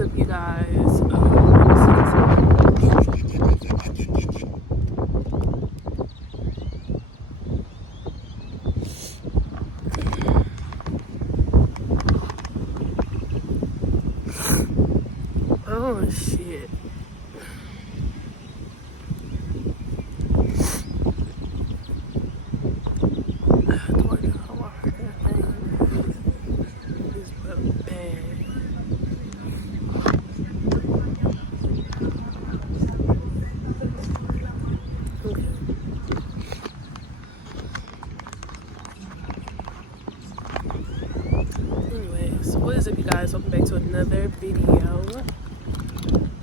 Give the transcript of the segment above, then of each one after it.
up, you guys? Oh shit. Anyways, what is up, you guys? Welcome back to another video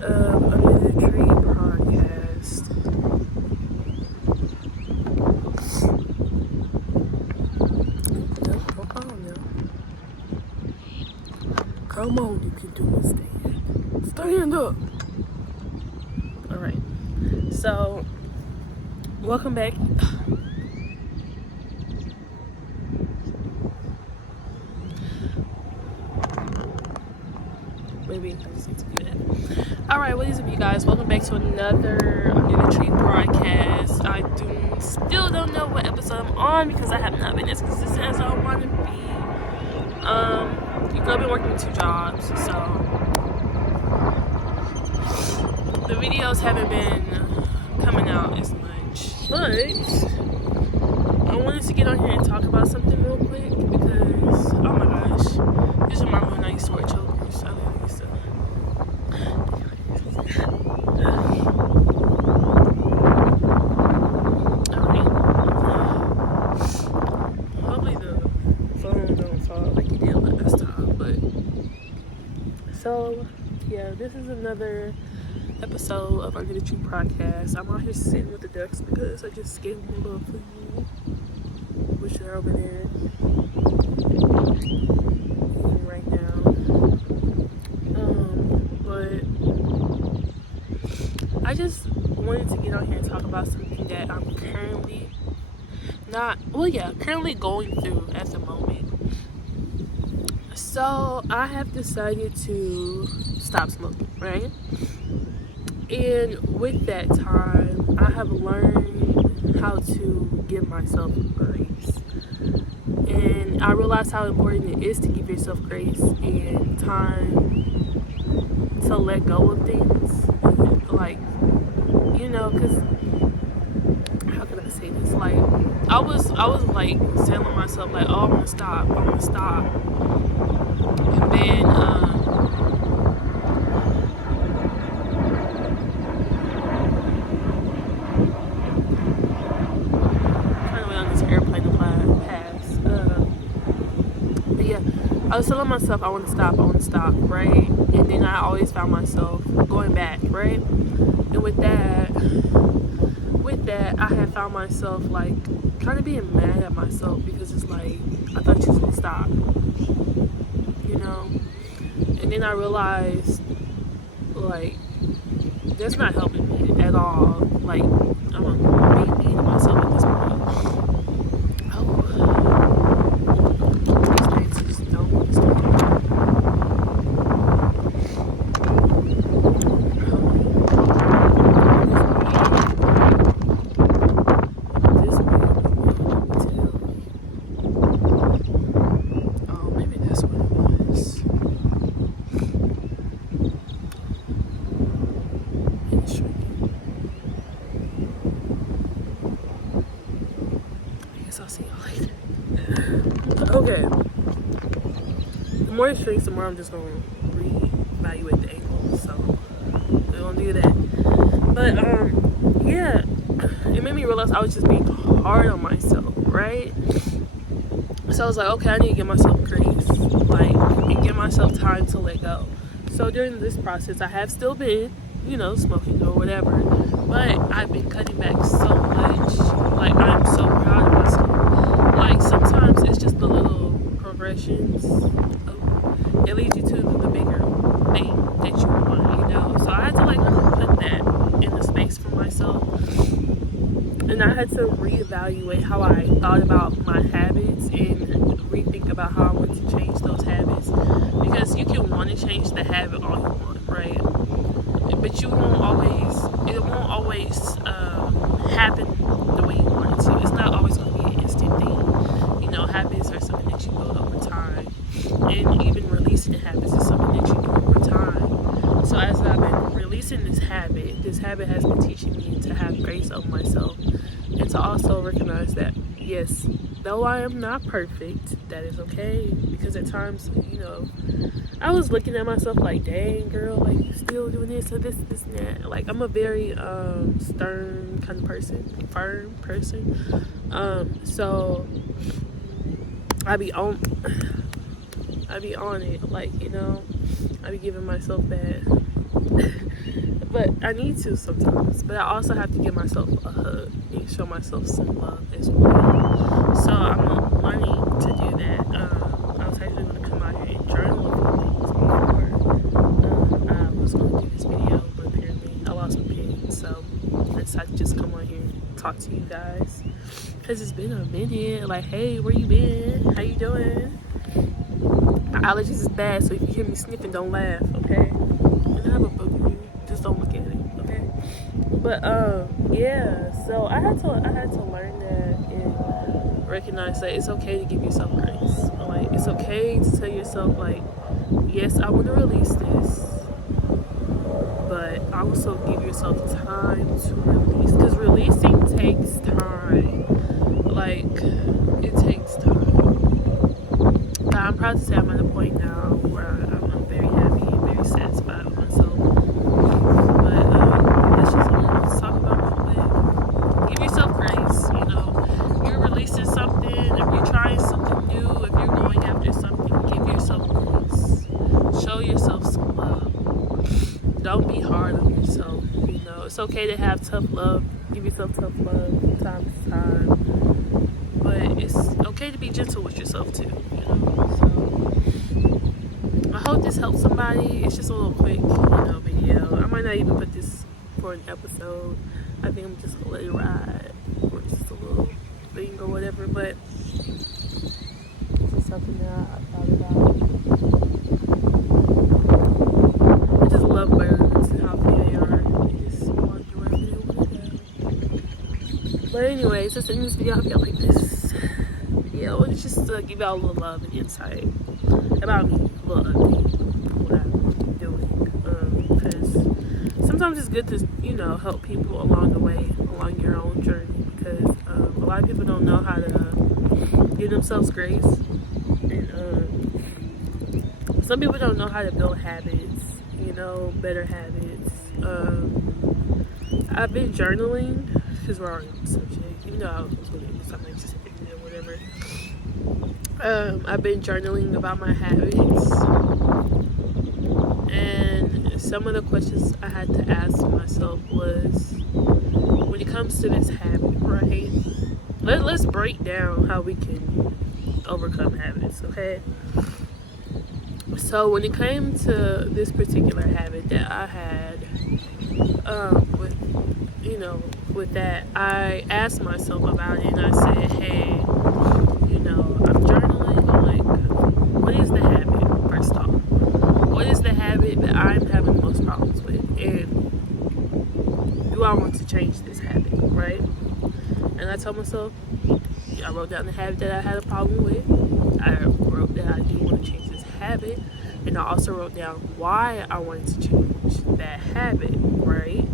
of Under the Tree podcast. Come on, you can do it. Stand up. Alright. So, welcome back. Maybe I just need to do that. Alright, what is up, you guys? Welcome back to another Under the Tree podcast. I still don't know what episode I'm on because I have not been as consistent as I want to be. I've been working 2 jobs, so the videos haven't been coming out as much. But I wanted to get on here and talk about something real quick because, oh my gosh, this reminds me when I used to wear chokers. I used to. Hopefully the phone don't fall like it did last time. But so yeah, this is another episode of Under the Tree podcast. I'm out here sitting with the ducks because I just gave them a little food, which they're over there eating right now. But I just wanted to get on here and talk about something that I'm currently currently going through at the moment. So I have decided to stop smoking, right? And with that time, I have learned how to give myself grace. And I realize how important it is to give yourself grace and time to let go of things. Like, because how can I say this? Like, I was like telling myself like, oh, I'm gonna stop. And then I was telling myself I want to stop, right? And then I always found myself going back, right? And with that, I had found myself like kind of being mad at myself because it's like, I thought you was going to stop, And then I realized, like, that's not helping me at all. Like, I'm being mean to myself at this point. I'll see y'all later. Okay. The more it shrinks, the more I'm just gonna reevaluate the angle. So we're gonna do that. But yeah, it made me realize I was just being hard on myself, right? So I was like, okay, I need to give myself grace, like, and give myself time to let go. So during this process, I have still been, smoking or whatever, but I've been cutting back so much. Like, I'm so proud of myself. Like, sometimes it's just the little progressions. It leads you to the bigger thing that you want, So I had to, like, put that in the space for myself. And I had to reevaluate how I thought about my habits and rethink about how I want to change those habits. Because you can want want to change the habit all you want, right? But it won't always happen the way you want it to. It's not always going to be an instant thing. You know, habits are something that you build over time. And even releasing the habits is something that you do over time. So as I've been releasing this habit has been teaching me to have grace over myself and to also recognize that, yes, though I am not perfect, that is okay. Because at times, you know, I was looking at myself like, dang, girl, like, you still doing this or this, and that. Like, I'm a very stern kind of person, firm person. So I be on it, like, you know, I be giving myself that. But I need to sometimes. But I also have to give myself a hug and show myself some love as well. So I'm learning to do that. I was actually going to come out here and journal a few things before I was going to do this video, but apparently I lost my pen. So I decided to just come on here and talk to you guys. Because it's been a minute. Like, hey, where you been? How you doing? My allergies is bad, so if you hear me sniffing, don't laugh, okay? And I have a booger here. Just don't look at it, okay? But yeah. So I had to learn that and recognize that it's okay to give yourself grace. Like, it's okay to tell yourself, like, yes, I want to release this, but also give yourself time to release, because releasing takes time. Like, it takes time. I'm proud to say I'm at a point now where I'm very happy and very satisfied with myself. But that's just what I want to talk about real quick. Give yourself grace. You know, if you're releasing something, if you're trying something new, if you're going after something, give yourself grace. Show yourself some love. Don't be hard on yourself. You know, it's okay to have tough love. Give yourself tough love from time to time. But it's okay to be gentle with yourself too, you know. So I hope this helps somebody. It's just a little quick, you know, video. I might not even put this for an episode. I think I'm just gonna let it ride, or just a little thing or whatever. But this is something that I thought about. I just love birds and how free they are. They just wander wherever they want to go. But anyways, just in this video, I hope y'all like this. Yeah, it's just to give y'all a little love and insight about me, a little update, what I'm doing. Because sometimes it's good to, you know, help people along the way, along your own journey. Because a lot of people don't know how to give themselves grace. And some people don't know how to build habits, you know, better habits. I've been journaling, because we're already on the subject. You know, I was going to do something just whatever. I've been journaling about my habits, and some of the questions I had to ask myself was, when it comes to this habit, right? Let's break down how we can overcome habits, okay? So when it came to this particular habit that I had, with that, I asked myself about it, and I said, hey, you know, I'm journaling. I'm like, what is the habit, first off? What is the habit that I'm having the most problems with? And do I want to change this habit, right? And I told myself, I wrote down the habit that I had a problem with. I wrote that I do want to change this habit. And I also wrote down why I wanted to change that habit, right?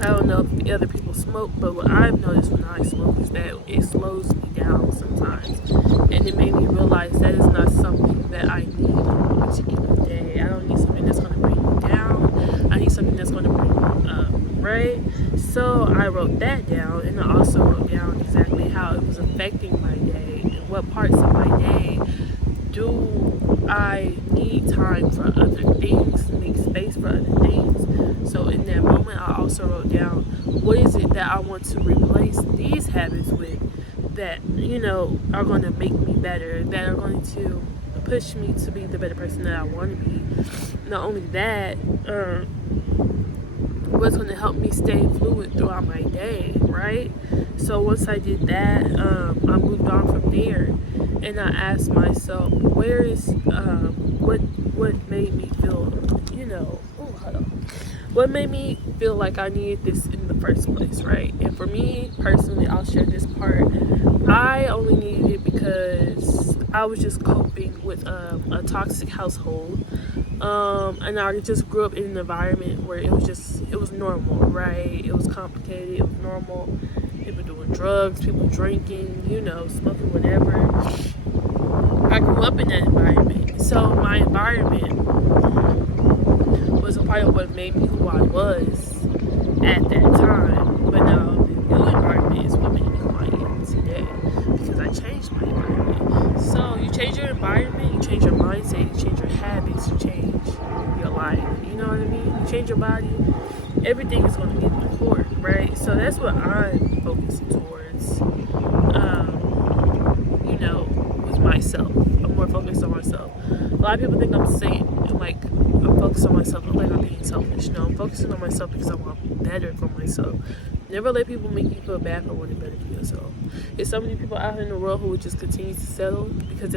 I don't know if other people smoke, but what I've noticed when I smoke is that it slows me down sometimes. And it made me realize that is not something that I need on a particular day. I don't need something that's going to bring me down. I need something that's going to bring me up, right? So I wrote that down, and I also wrote down exactly how it was affecting my day and what parts of my day do I need time for other things, make space for other things. So in that moment, I also wrote down, what is it that I want to replace these habits with that, you know, are going to make me better, that are going to push me to be the better person that I want to be. Not only that, what's going to help me stay fluid throughout my day, right? So once I did that, I moved on from there, and I asked myself, what what made me feel, what made me feel like I needed this in the first place, right? And for me personally, I'll share this part. I only needed it because I was just coping with a toxic household. And I just grew up in an environment where it was normal, right? It was complicated, it was normal. People doing drugs, people drinking, smoking whatever. I grew up in that environment. So my environment was a part of what made me who I was at that time. But now the new environment is what made me who I am today. Because I changed my environment. So you change your environment, you change your mindset, you change your habits, you change your life. You know what I mean? You change your body, everything is going to get in accord, right? So that's what I'm focusing towards, with myself. I'm more focused on myself. A lot of people think I'm saying, like, I'm focused on myself, like I'm being selfish. No, I'm focusing on myself because I want better for myself. Never let people make you feel bad for wanting better for yourself. There's so many people out here in the world who would just continue to settle because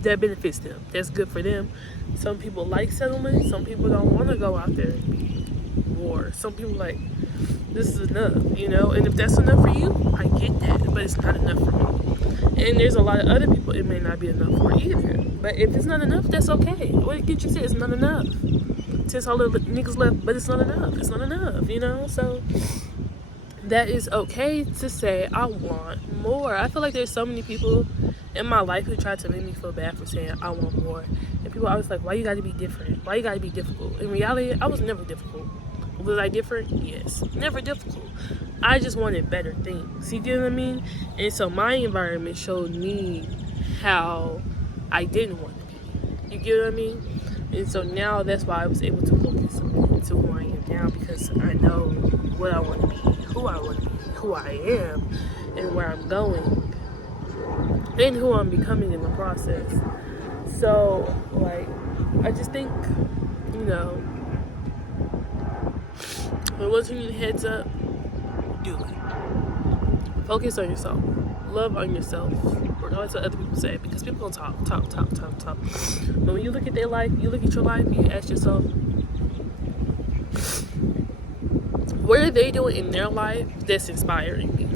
that benefits them. That's good for them. Some people like settlement. Some people don't want to go out there and be war. Some people like, this is enough, and if that's enough for you, I get that, but it's not enough for me. And there's a lot of other people it may not be enough for either. But if it's not enough, that's okay. What did you say? It's not enough. Since all the niggas left, but it's not enough. It's not enough, So that is okay to say, I want more. I feel like there's so many people in my life who try to make me feel bad for saying I want more. And people are always like, why you gotta be different? Why you gotta be difficult? In reality, I was never difficult. Was I different? Yes. Never difficult. I just wanted better things. You get what I mean? And so my environment showed me how I didn't want to be. You get what I mean? And so now that's why I was able to focus into who I am now, because I know what I want to be, who I want to be, who I am, and where I'm going, and who I'm becoming in the process. So, like, I just think, once you need a heads up, do it. Focus on yourself. Love on yourself. Regardless of what other people say. Because people will talk. But when you look at their life, you look at your life, you ask yourself, what are they doing in their life that's inspiring me?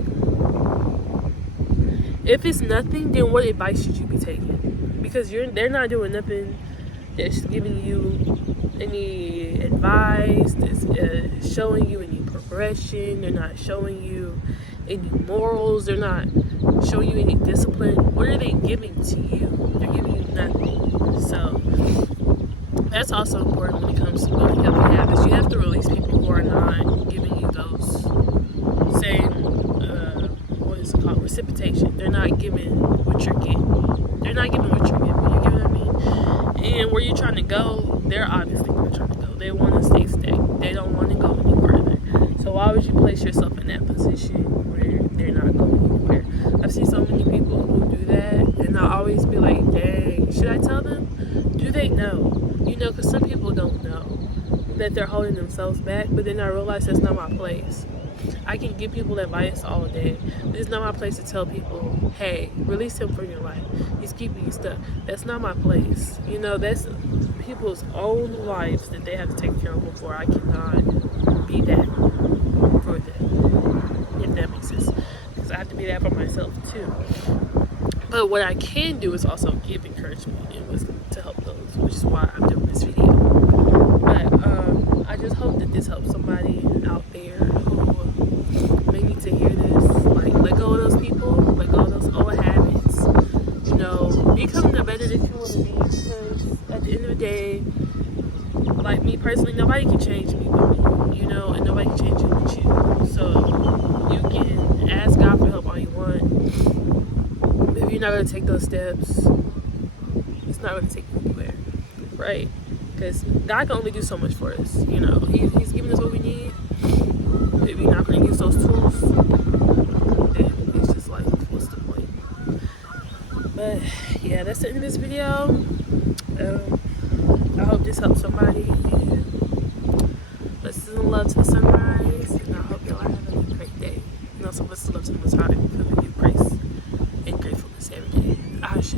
If it's nothing, then what advice should you be taking? Because they're not doing nothing that's giving you any advice, that's showing you any progression. They're not showing you any morals. They're not showing you any discipline. What are they giving to you? They're giving you nothing. So that's also important when it comes to building healthy habits. You have to release people who are not giving you those same reciprocation. They're not giving what you're getting. They're not giving what you're giving. You get what I mean? And where you're trying to go, they're obviously not trying to go. They want to stay stagnant. They don't want to go any further. So why would you place yourself in that position where they're not going anywhere? I've seen so many people who do that, and I always be like, dang, should I tell them? Do they know? Because some people don't know that they're holding themselves back, but then I realize that's not my place. I can give people advice all day, but it's not my place to tell people, hey, release him from your life. He's keeping you stuck. That's not my place. That's people's own lives that they have to take care of before. I cannot be that for them, if that makes sense. Because I have to be that for myself too. But what I can do is also give encouragement and wisdom to help those, which is why I'm doing this video. But I just hope that this helps somebody out there who may need to hear this. Like, let go of those people, let go of those old habits. Become the better that you want to be. Because at the end of the day, like me personally, nobody can change me but me, and nobody can change you but you. So you can ask God for help all you want. If you're not going to take those steps, it's not going to take you anywhere, right? Because God can only do so much for us. He's giving us what we need. If you're not going to use those tools, then it's just like, what's the point? But yeah, that's the end of this video. I hope this helps somebody. And blessings and love to the sunrise. And I hope y'all are having a great day. And also blessings and love to the Most High, because we give grace and gratefulness every day. Ashe.